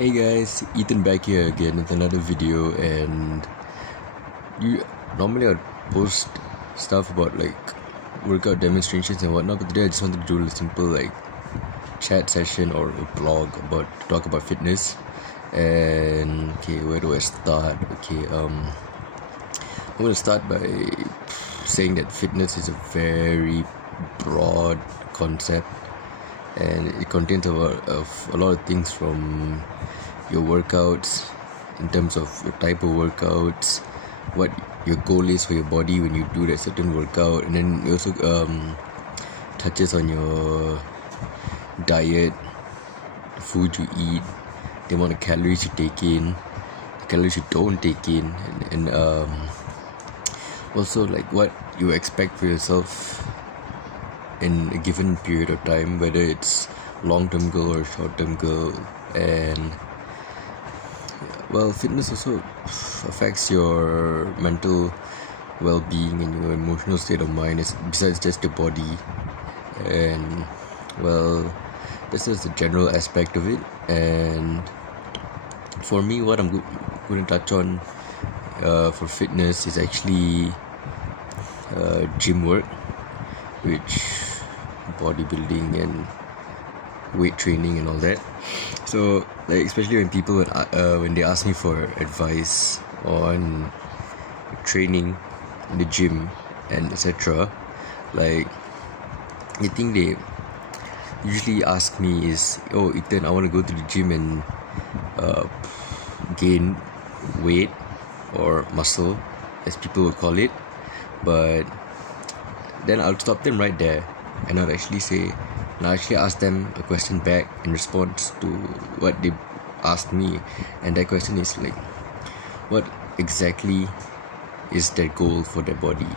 Hey guys, Ethan back here again with another video. And normally I'd post stuff about like workout demonstrations and whatnot, but today I just wanted to do a simple like chat session or a blog about talk about fitness. And okay, where do I start? I'm gonna start by saying that fitness is a very broad concept, and it contains a lot of things, from your workouts, in terms of your type of workouts, what your goal is for your body when you do that certain workout, and then it also touches on your diet, the food you eat, the amount of calories you take in, the calories you don't take in, and also like what you expect for yourself in a given period of time, whether it's long-term goal or short-term goal. And well, fitness also affects your mental well-being and your emotional state of mind, besides just your body. And well, this is the general aspect of it. And for me, what I'm going to touch on for fitness is actually gym work, which bodybuilding and weight training and all that. So like, especially when people when they ask me for advice on training in the gym and etc., like the thing they usually ask me is, "Oh Ethan, I want to go to the gym and gain weight or muscle, as people will call it." But then I'll stop them right there, and I'll actually ask them a question back in response to what they asked me. And that question is like, what exactly is their goal for their body?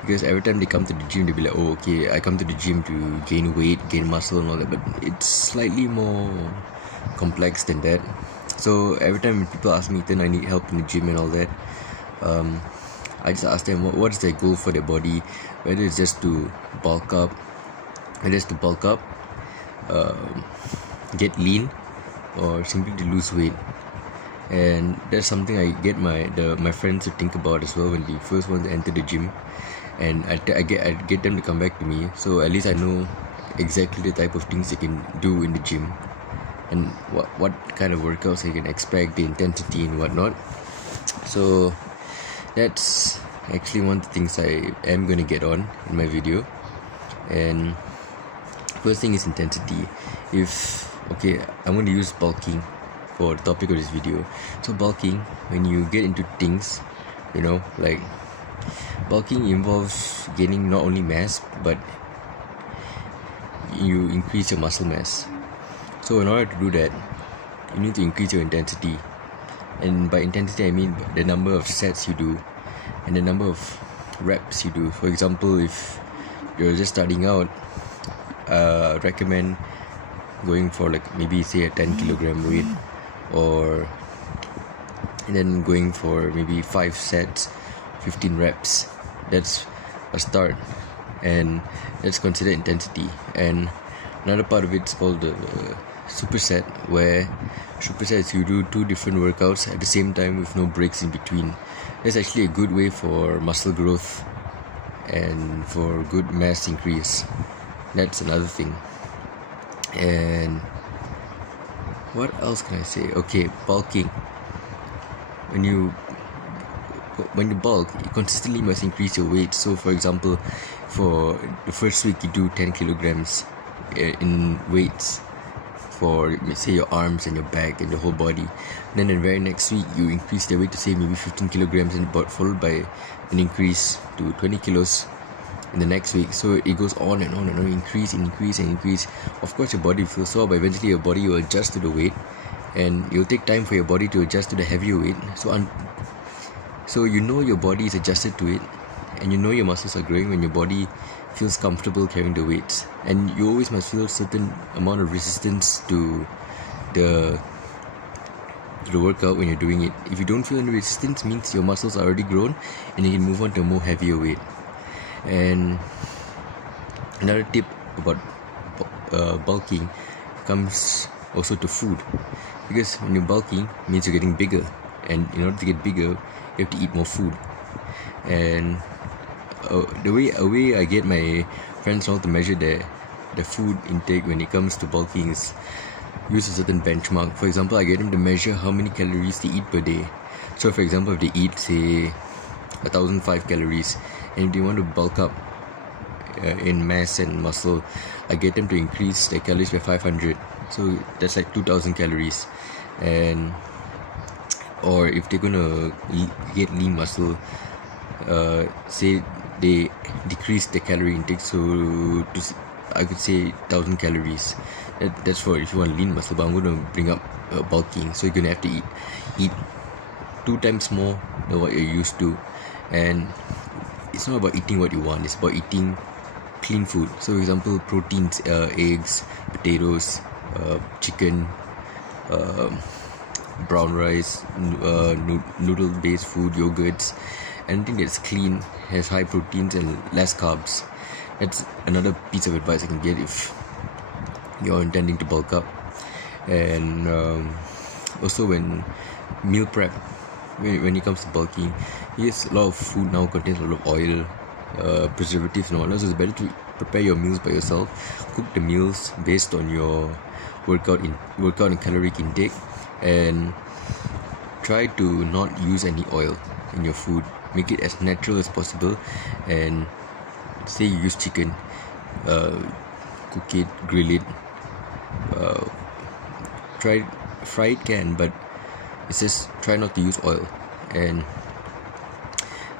Because every time they come to the gym, they'll be like, "Oh okay, I come to the gym to gain weight, gain muscle and all that." But it's slightly more complex than that. So every time people ask me, "Then I need help in the gym and all that," I just ask them what is their goal for their body, whether it's just to bulk up, get lean, or simply to lose weight. And that's something I get my friends to think about as well when they first want to enter the gym. And I get them to come back to me, so at least I know exactly the type of things they can do in the gym, and what kind of workouts they can expect, the intensity and whatnot. So that's actually one of the things I am going to get on in my video. And first thing is intensity. I'm going to use bulking for the topic of this video. So bulking, when you get into things, like bulking involves gaining not only mass, but you increase your muscle mass. So in order to do that, you need to increase your intensity. And by intensity, I mean the number of sets you do and the number of reps you do. For example, if you're just starting out, recommend going for like maybe say a 10 kilogram weight, and then going for maybe 5 sets, 15 reps. That's a start, and that's considered intensity. And another part of it's called the superset, where supersets you do 2 different workouts at the same time with no breaks in between. That's actually a good way for muscle growth and for good mass increase. That's another thing. And what else can I say? Okay, bulking. When you bulk, you consistently must increase your weight. So for example, for the first week you do 10 kilograms in weights for, say, your arms and your back and the whole body. Then the very next week you increase the weight to say maybe 15 kilograms, and followed by an increase to 20 kilos in the next week. So it goes on and on and on, increase. Of course your body feels sore, but eventually your body will adjust to the weight, and it will take time for your body to adjust to the heavier weight. So your body is adjusted to it, and your muscles are growing when your body feels comfortable carrying the weights. And you always must feel a certain amount of resistance to the workout when you're doing it. If you don't feel any resistance, means your muscles are already grown and you can move on to a more heavier weight. And another tip about bulking comes also to food, because when you're bulking, it means you're getting bigger, and in order to get bigger, you have to eat more food. And the way I get my friends all to measure the food intake when it comes to bulking is use a certain benchmark. For example, I get them to measure how many calories they eat per day. So for example, if they eat say 1,005 calories, and if they want to bulk up in mass and muscle, I get them to increase their calories by 500. So that's like 2,000 calories. And or if they're gonna get lean muscle, say they decrease the calorie intake, so I could say 1,000 calories. That's for if you want lean muscle, but I'm gonna bring up bulking, so you're gonna have to eat 2 times more than what you're used to. And it's not about eating what you want, it's about eating clean food. So for example, proteins, eggs, potatoes, chicken, brown rice, noodle based food, yogurts, anything that's clean, has high proteins and less carbs. That's another piece of advice I can get if you're intending to bulk up. And also when meal prep, when it comes to bulking, yes, a lot of food now contains a lot of oil, preservatives and whatnot, so it's better to prepare your meals by yourself. Cook the meals based on your workout and caloric intake, and try to not use any oil in your food. Make it as natural as possible. And say you use chicken, cook it, grill it, fry it can, but it's just try not to use oil. And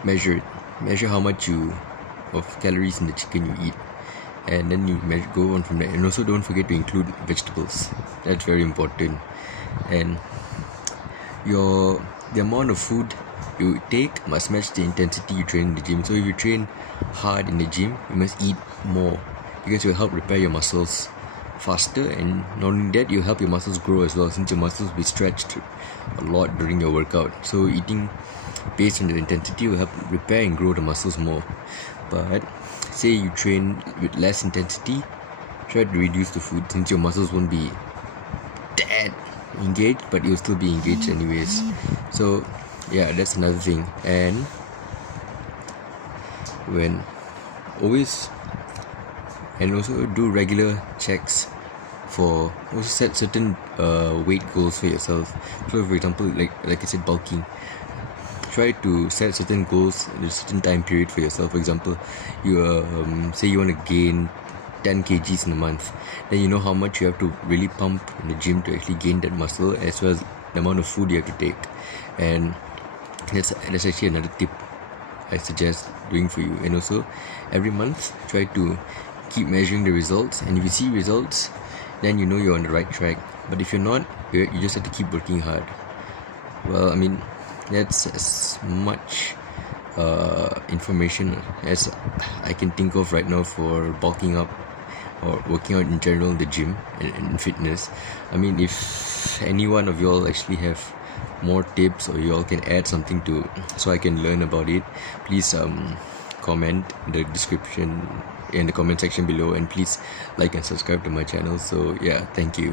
measure how much of calories in the chicken you eat, and then you go on from there. And also don't forget to include vegetables, that's very important. And the amount of food you take must match the intensity you train in the gym. So if you train hard in the gym, you must eat more, because it will help repair your muscles faster, and not only that, you help your muscles grow as well, since your muscles will be stretched a lot during your workout. So eating based on the intensity will help repair and grow the muscles more. But say you train with less intensity, try to reduce the food, since your muscles won't be that engaged, but you'll still be engaged anyways. So yeah, that's another thing. And also do regular checks also set certain weight goals for yourself. So for example, like I said, bulking, try to set certain goals in a certain time period for yourself. For example, you say you want to gain 10 kgs in a month, then you know how much you have to really pump in the gym to actually gain that muscle, as well as the amount of food you have to take. And that's actually another tip I suggest doing for you. And also every month try to keep measuring the results, and if you see results, then you know you're on the right track. But if you're not, you just have to keep working hard. Well, I mean, that's as much information as I can think of right now for bulking up or working out in general in the gym and fitness. I mean, if any one of y'all actually have more tips, or y'all can add something to so I can learn about it, please comment in the description, in the comment section below, and please like and subscribe to my channel. So yeah, thank you.